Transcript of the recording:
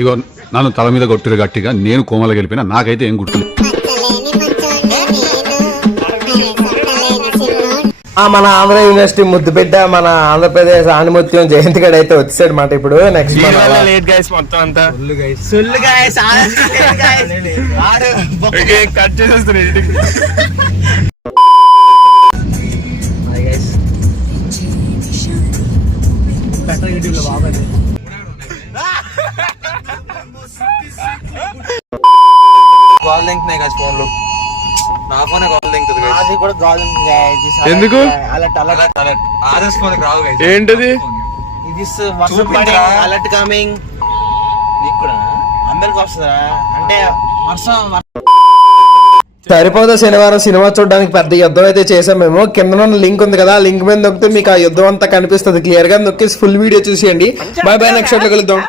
ఇగో నన్ను తల మీద కొట్టిరు గట్టిగా, నేను కోమల గెలిపినా, నాకైతే ఏం గుర్తులేదు. మన ఆంధ్ర యూనివర్సిటీ ముద్దుబిడ్డ, మన ఆంధ్రప్రదేశ్ ఆణిముత్యం జయంతి గడ అయితే వచ్చాడు మాట. ఇప్పుడు నెక్స్ట్ మొత్తం అంతా కాల్ దింకున్నాయి కదా ఫోన్లు, నా ఫోనే కాల్ దింకుతుంది. అది కూడా గాజు ఎందుకు ఆర్ఎస్ ఫోన్ రావు guys. ఏంటది? ఇది అలర్ట్ కమింగ్ నీకు కూడా అందరికి వస్తుందా అంటే వర్షం. సరిపోదా శనివారం సినిమా చూడడానికి పెద్ద యుద్ధం అయితే చేసాం మేము. కింద లింక్ ఉంది కదా, లింక్ మీద నొక్కితే మీకు ఆ యుద్ధం అంతా కనిపిస్తుంది క్లియర్ గా. నొక్కేసి ఫుల్ వీడియో చూసేయండి. బాయ్ బాయ్, నెక్స్ట్ కలుద్దాం.